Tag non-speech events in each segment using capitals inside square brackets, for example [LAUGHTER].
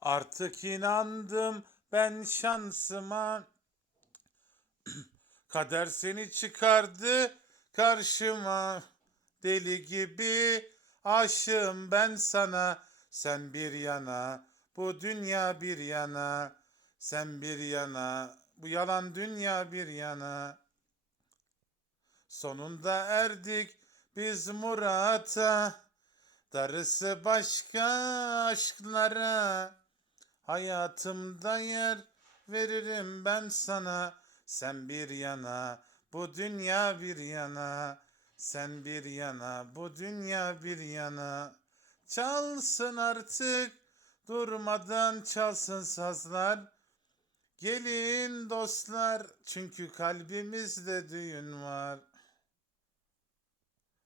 Artık inandım ben şansıma. [CLEARS THROAT] Kader seni çıkardı karşıma. Deli gibi aşığım ben sana. Sen bir yana, bu dünya bir yana. Sen bir yana, bu yalan dünya bir yana. Sonunda erdik biz murata. Darısı başka aşklara. Hayatımda yer veririm ben sana. Sen bir yana, bu dünya bir yana. Sen bir yana, bu dünya bir yana. Çalsın artık, durmadan çalsın sazlar. Gelin dostlar, çünkü kalbimizde düğün var.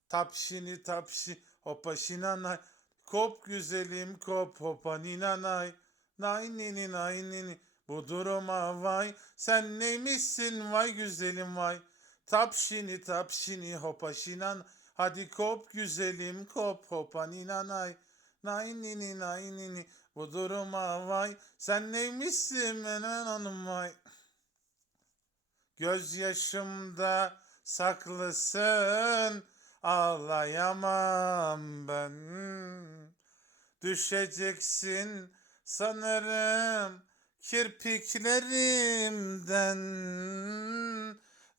Tapşini tapşi hopa şinanay Kop güzelim kop hopa ninanay Nay nini nay nini Bu duruma vay. Sen neymişsin? Vay güzelim vay. Tapşini tapşini hopa şinan. Hadi kop güzelim kop hopa ninanay Nay nini nay nini Bu duruma vay. Sen neymişsin? Menen hanım vay. Gözyaşımda saklısın. Ağlayamam ben. Düşeceksin sanırım Kirpiklerimden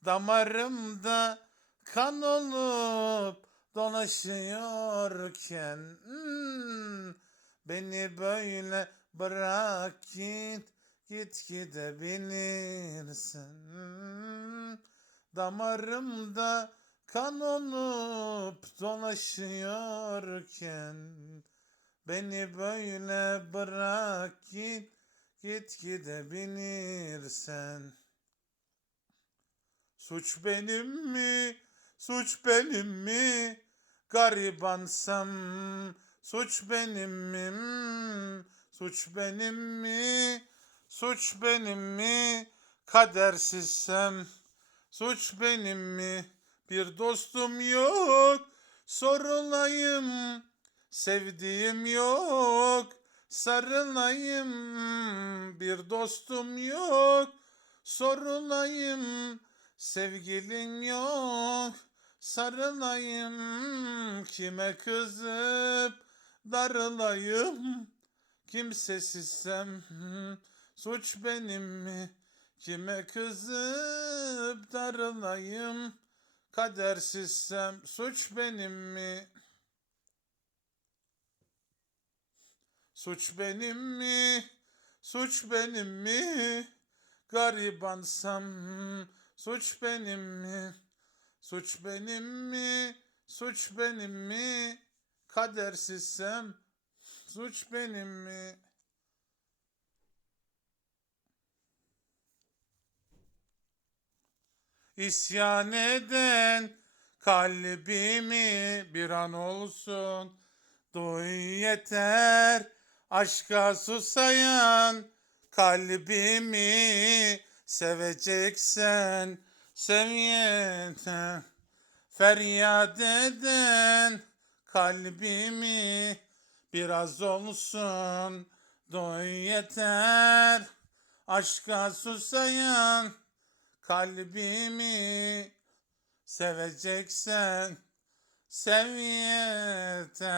Damarımda kan olup dolaşıyorken Beni böyle bırak git Git gidebilirsin. Damarımda kan olup dolaşıyorken Beni böyle bırak git Git gidebilirsen Suç benim mi? Suç benim mi? Garibansam Suç benim mi? Suç benim mi? Suç benim mi? Kadersizsem Suç benim mi? Bir dostum yok Sorulayım Sevdiğim yok Sarılayım Bir dostum yok Sorulayım Sevgilim yok Sarılayım Kime kızıp Darılayım Kimsesizsem Suç benim mi? Kime kızıp darılayım? Kadersizsem suç benim mi? Suç benim mi? Suç benim mi? Garibansam suç benim mi? Suç benim mi? Suç benim mi? Kadersizsem suç benim mi? İsyan eden kalbimi bir an olsun duy yeter aşka susayan kalbimi seveceksen sev yeter feryat eden kalbimi biraz olsun duy yeter aşka susayan kalbimi seveceksen sev yeter.